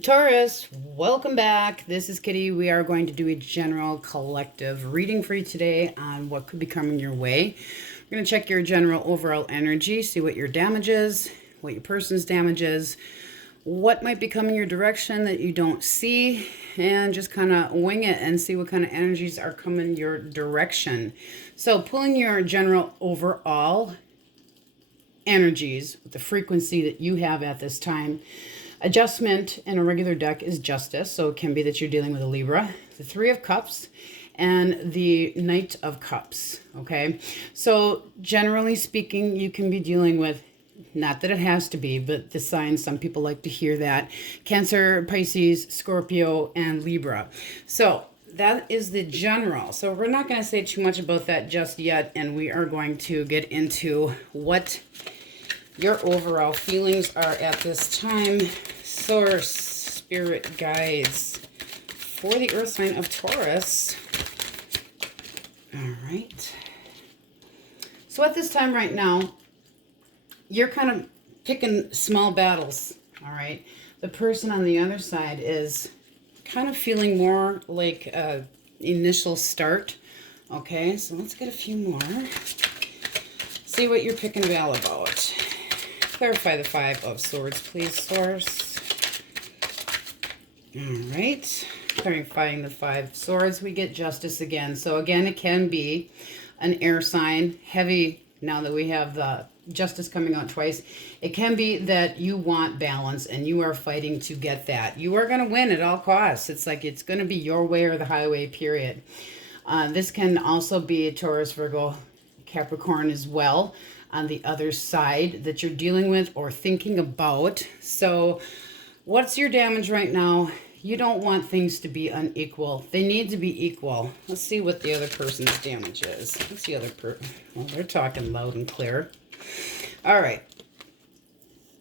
Taurus, welcome back. This is Kitty. We are going to do a general collective reading for you today on what could be coming your way. We're going to check your general overall energy, see what your damage is, what your person's damage is, what might be coming your direction that you don't see, and just kind of wing it and see what kind of energies are coming your direction. So pulling your general overall energies with the frequency that you have at this time. Adjustment in a regular deck is Justice, so it can be that you're dealing with a Libra, the Three of Cups, and the Knight of Cups, okay? So generally speaking, you can be dealing with, not that it has to be, but the signs, some people like to hear that, Cancer, Pisces, Scorpio, and Libra. So that is the general. So we're not going to say too much about that just yet, and we are going to get into what your overall feelings are at this time. Source, spirit guides for the earth sign of Taurus. All right. So at this time right now, you're kind of picking small battles. All right. The person on the other side is kind of feeling more like a initial start. Okay. So let's get a few more. See what you're picking a battle about. Clarify the Five of Swords, please, Source. All right. Clarifying the Five of Swords, we get Justice again. So again, it can be an air sign, heavy, now that we have the Justice coming out twice. It can be that you want balance and you are fighting to get that. You are going to win at all costs. It's like it's going to be your way or the highway, period. This can also be Taurus, Virgo, Capricorn as well on the other side that you're dealing with or thinking about. So what's your damage right now? You don't want things to be unequal. They need to be equal. Let's see what the other person's damage is. What's the other person? Well, they're talking loud and clear. All right.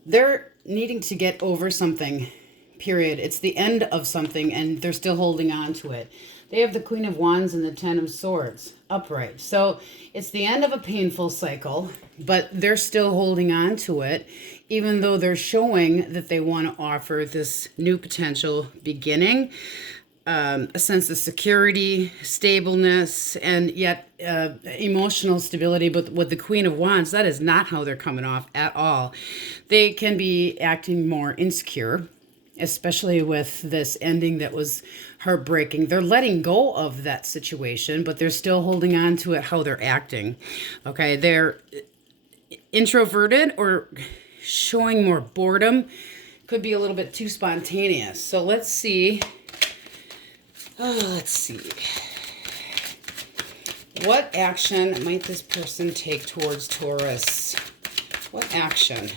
They're needing to get over something, period. It's the end of something and they're still holding on to it. They have the Queen of Wands and the Ten of Swords upright. So it's the end of a painful cycle, but they're still holding on to it, even though they're showing that they want to offer this new potential beginning, a sense of security, stableness, and yet emotional stability. But with the Queen of Wands, that is not how they're coming off at all. They can be acting more insecure, especially with this ending that was heartbreaking. They're letting go of that situation, but they're still holding on to it, how they're acting. Okay, they're introverted or showing more boredom. Could be a little bit too spontaneous. So let's see. Let's see. What action might this person take towards Taurus? What action?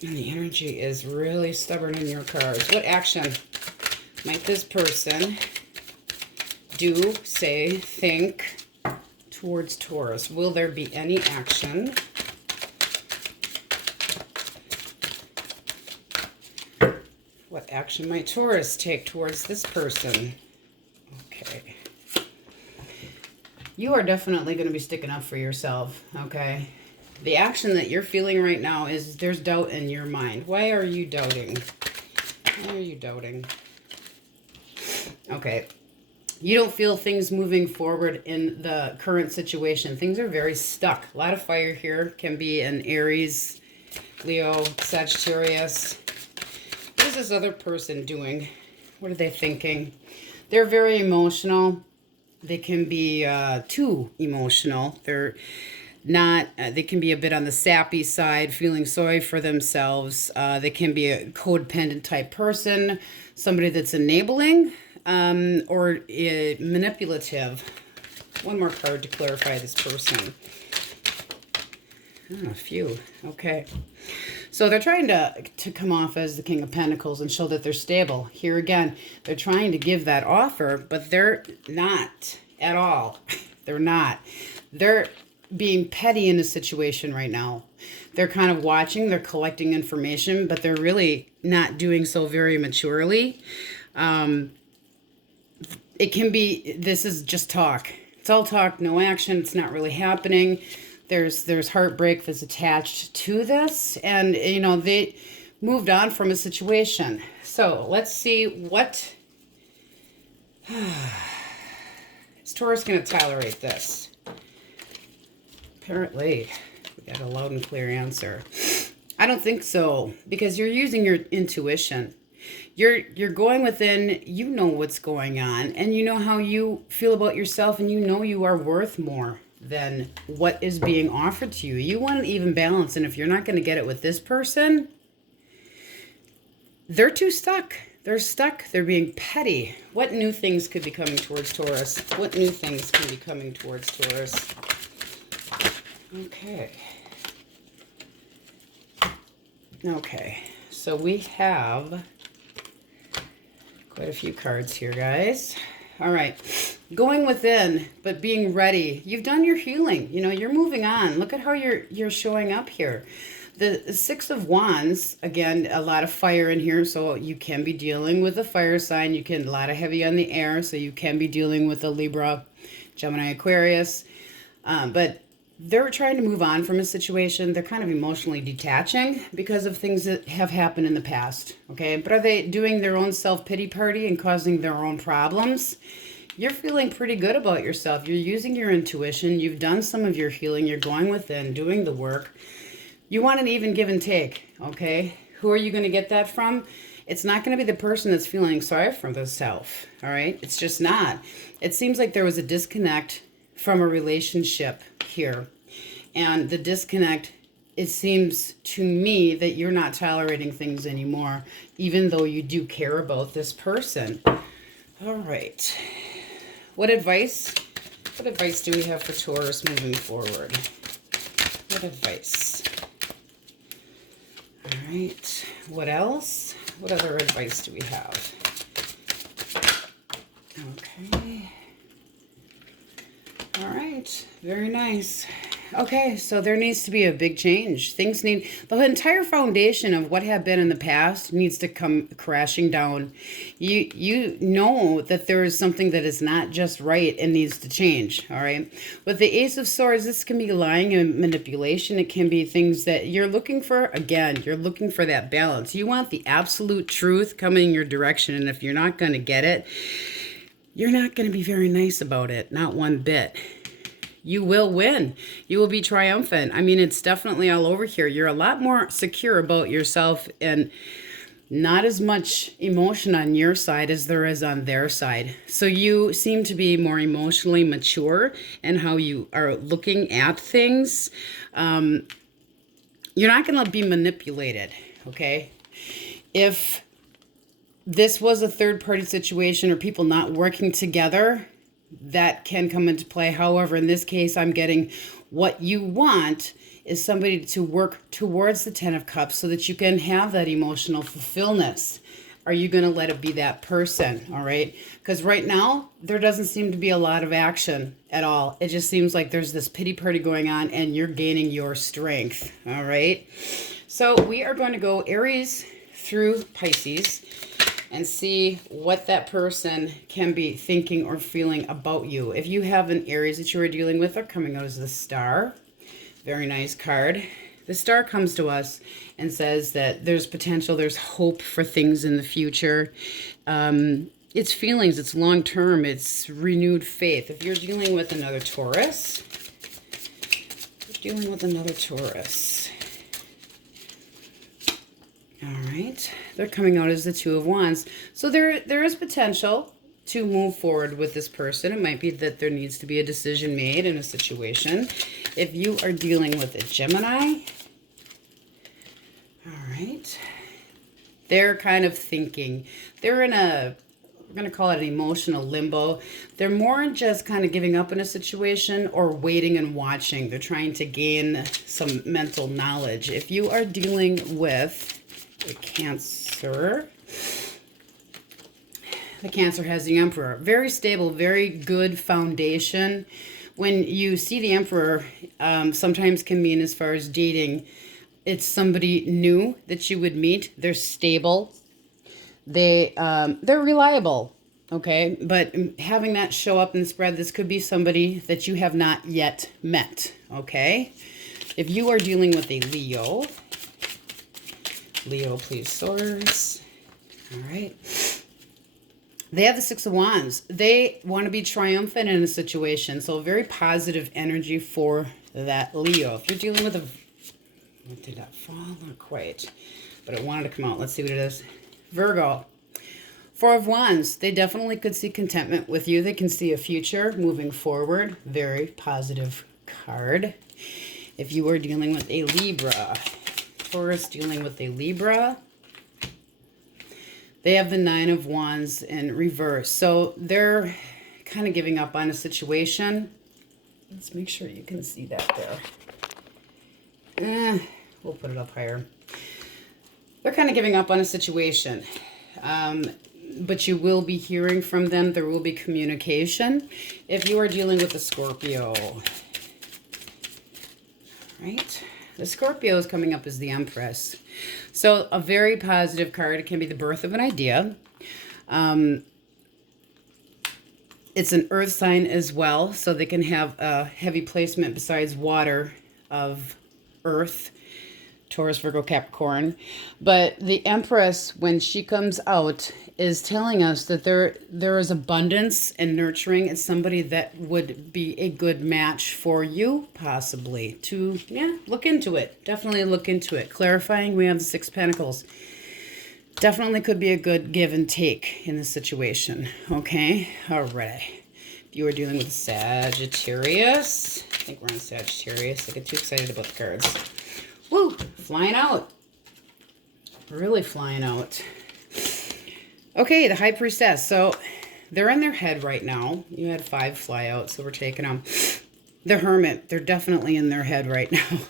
And the energy is really stubborn in your cards. What action might this person do, say, think towards Taurus? Will there be any action? What action might Taurus take towards this person? Okay. You are definitely going to be sticking up for yourself, okay? The action that you're feeling right now is there's doubt in your mind. Why are you doubting? Why are you doubting? Okay. You don't feel things moving forward in the current situation. Things are very stuck. A lot of fire here. Can be an Aries, Leo, Sagittarius. What is this other person doing? What are they thinking? They're very emotional. They can be too emotional. They're not, they can be a bit on the sappy side, feeling sorry for themselves. They can be a codependent type person, somebody that's enabling or manipulative. One more card to clarify this person. Oh, a few. Okay. So they're trying to come off as the King of Pentacles and show that they're stable. Here again, they're trying to give that offer, but they're not at all. They're not. They're being petty in a situation right now. They're kind of watching, they're collecting information, but they're really not doing so very maturely. It can be, this is just talk. It's all talk, no action. It's not really happening. There's heartbreak that's attached to this. And, you know, moved on from a situation. So let's see what is Taurus going to tolerate this. Apparently, we got a loud and clear answer. I don't think so, because you're using your intuition. You're going within, you know what's going on, and you know how you feel about yourself, and you know you are worth more than what is being offered to you. You want an even balance, and if you're not going to get it with this person, they're too stuck. They're stuck. They're being petty. What new things could be coming towards Taurus? What new things can be coming towards Taurus? Okay. Okay. So we have quite a few cards here, guys. All right. Going within, but being ready. You've done your healing. You know, you're moving on. Look at how you're showing up here. The Six of Wands, again, a lot of fire in here, so you can be dealing with a fire sign. You can, a lot of heavy on the air, so you can be dealing with a Libra, Gemini, Aquarius. But they're trying to move on from a situation. They're kind of emotionally detaching because of things that have happened in the past, okay? But are they doing their own self-pity party and causing their own problems? You're feeling pretty good about yourself. You're using your intuition. You've done some of your healing. You're going within, doing the work. You want an even give and take, okay? Who are you going to get that from? It's not going to be the person that's feeling sorry for themselves, all right? It's just not. It seems like there was a disconnect from a relationship here. And the disconnect, it seems to me that you're not tolerating things anymore, even though you do care about this person. All right. What advice do we have for Taurus moving forward? What advice? All right. What else? What other advice do we have? Okay. All right. Very nice. Okay, so there needs to be a big change. Things need, the entire foundation of what had been in the past needs to come crashing down. You know that there is something that is not just right and needs to change, all right? With the Ace of Swords, this can be lying and manipulation. It can be things that you're looking for. Again, you're looking for that balance. You want the absolute truth coming in your direction, and if you're not going to get it, you're not going to be very nice about it, not one bit. You will win. You will be triumphant. I mean, it's definitely all over here. You're a lot more secure about yourself and not as much emotion on your side as there is on their side. So you seem to be more emotionally mature in how you are looking at things. You're not going to be manipulated, okay? If this was a third-party situation or people not working together, that can come into play. However, in this case, I'm getting what you want is somebody to work towards the Ten of Cups so that you can have that emotional fulfillment. Are you going to let it be that person? All right. Because right now, there doesn't seem to be a lot of action at all. It just seems like there's this pity party going on and you're gaining your strength. All right. So we are going to go Aries through Pisces and see what that person can be thinking or feeling about you. If you have an Aries that you are dealing with, they're coming out as the Star. Very nice card. The Star comes to us and says that there's potential, there's hope for things in the future. It's feelings, it's long-term, it's renewed faith. If you're dealing with another Taurus, all right, they're coming out as the Two of Wands. So there is potential to move forward with this person. It might be that there needs to be a decision made in a situation. If you are dealing with a Gemini, all right, they're kind of thinking. They're in a, we're going to call it an emotional limbo. They're more just kind of giving up in a situation or waiting and watching. They're trying to gain some mental knowledge. If you are dealing with a Cancer, the Cancer has the Emperor. Very stable, very good foundation. When you see the Emperor, sometimes can mean as far as dating, it's somebody new that you would meet. They're stable. They're reliable, okay? But having that show up and spread, this could be somebody that you have not yet met, okay? If you are dealing with a Leo, Leo, please, swords. All right. They have the Six of Wands. They want to be triumphant in a situation. So very positive energy for that Leo. If you're dealing with a... Did that fall? Not quite. But it wanted to come out. Let's see what it is. Virgo. Four of Wands. They definitely could see contentment with you. They can see a future moving forward. Very positive card. If you are dealing with a Libra. Taurus dealing with a Libra. They have the Nine of Wands in reverse. So they're kind of giving up on a situation. Let's make sure you can see that there. We'll put it up higher. They're kind of giving up on a situation. But you will be hearing from them. There will be communication. If you are dealing with a Scorpio. Right? The Scorpio is coming up as the Empress. So a very positive card. It can be the birth of an idea. It's an earth sign as well. So they can have a heavy placement besides water of earth. Taurus, Virgo, Capricorn. But the Empress, when she comes out, is telling us that there is abundance and nurturing. It's somebody that would be a good match for you, possibly. To, look into it. Definitely look into it. Clarifying, we have the Six of Pentacles. Definitely could be a good give and take in this situation. Okay? All right. If you are dealing with Sagittarius, I think we're on Sagittarius. I get too excited about the cards. Woo! Flying out. Really flying out. Okay, the High Priestess. So they're in their head right now. You had 5 fly out, so we're taking them. The Hermit. They're definitely in their head right now.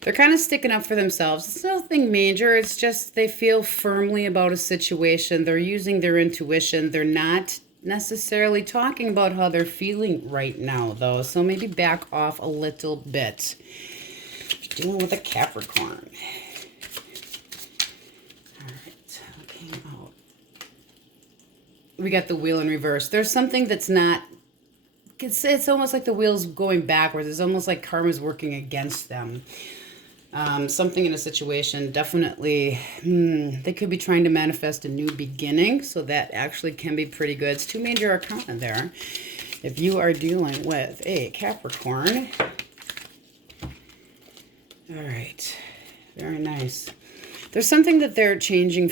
They're kind of sticking up for themselves. It's nothing major. It's just they feel firmly about a situation. They're using their intuition. They're not necessarily talking about how they're feeling right now, though. So maybe back off a little bit. Dealing with a Capricorn. All right, came out. We got the wheel in reverse. There's something that's not. It's almost like the wheel's going backwards. It's almost like karma's working against them. Something in a situation, definitely. They could be trying to manifest a new beginning, so that actually can be pretty good. It's 2 major arcana there. If you are dealing with a Capricorn. All right, very nice. There's something that they're changing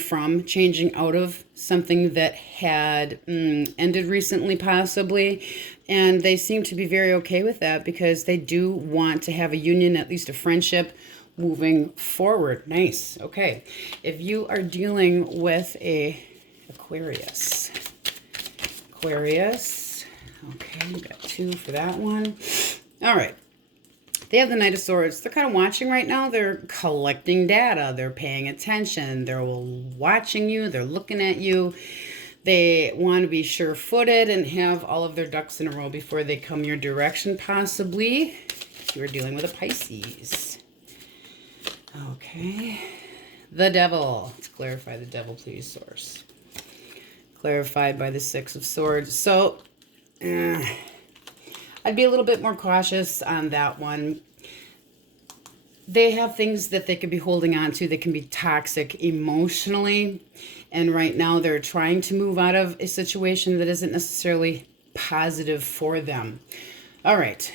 out of, something that had ended recently possibly, and they seem to be very okay with that because they do want to have a union, at least a friendship, moving forward. Nice, okay. If you are dealing with a Aquarius, okay, we got 2 for that one. All right. They have the Knight of Swords. They're kind of watching right now. They're collecting data. They're paying attention. They're watching you. They're looking at you. They want to be sure-footed and have all of their ducks in a row before they come your direction, possibly. If you're dealing with a Pisces. Okay. The Devil. Let's clarify the Devil, please, source. Clarified by the Six of Swords. So, I'd be a little bit more cautious on that one. They have things that they could be holding on to that can be toxic emotionally. And right now they're trying to move out of a situation that isn't necessarily positive for them. All right.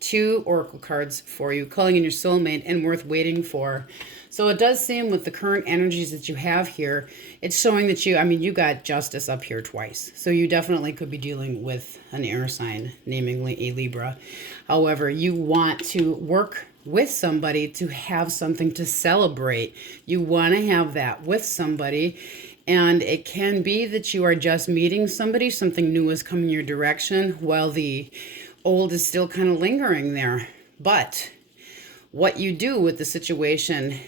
2 oracle cards for you, calling in your soulmate and worth waiting for. So it does seem with the current energies that you have here, it's showing that you got Justice up here twice. So you definitely could be dealing with an air sign, namely a Libra. However, you want to work with somebody to have something to celebrate. You want to have that with somebody. And it can be that you are just meeting somebody, something new is coming your direction, while the old is still kind of lingering there. But what you do with the situation,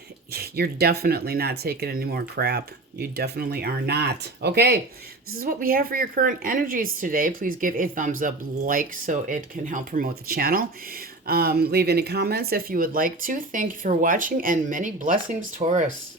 you're definitely not taking any more crap. You definitely are not. Okay, this is what we have for your current energies today. Please give a thumbs up, like, so it can help promote the channel. Leave any comments if you would like to. Thank you for watching, and many blessings, Taurus.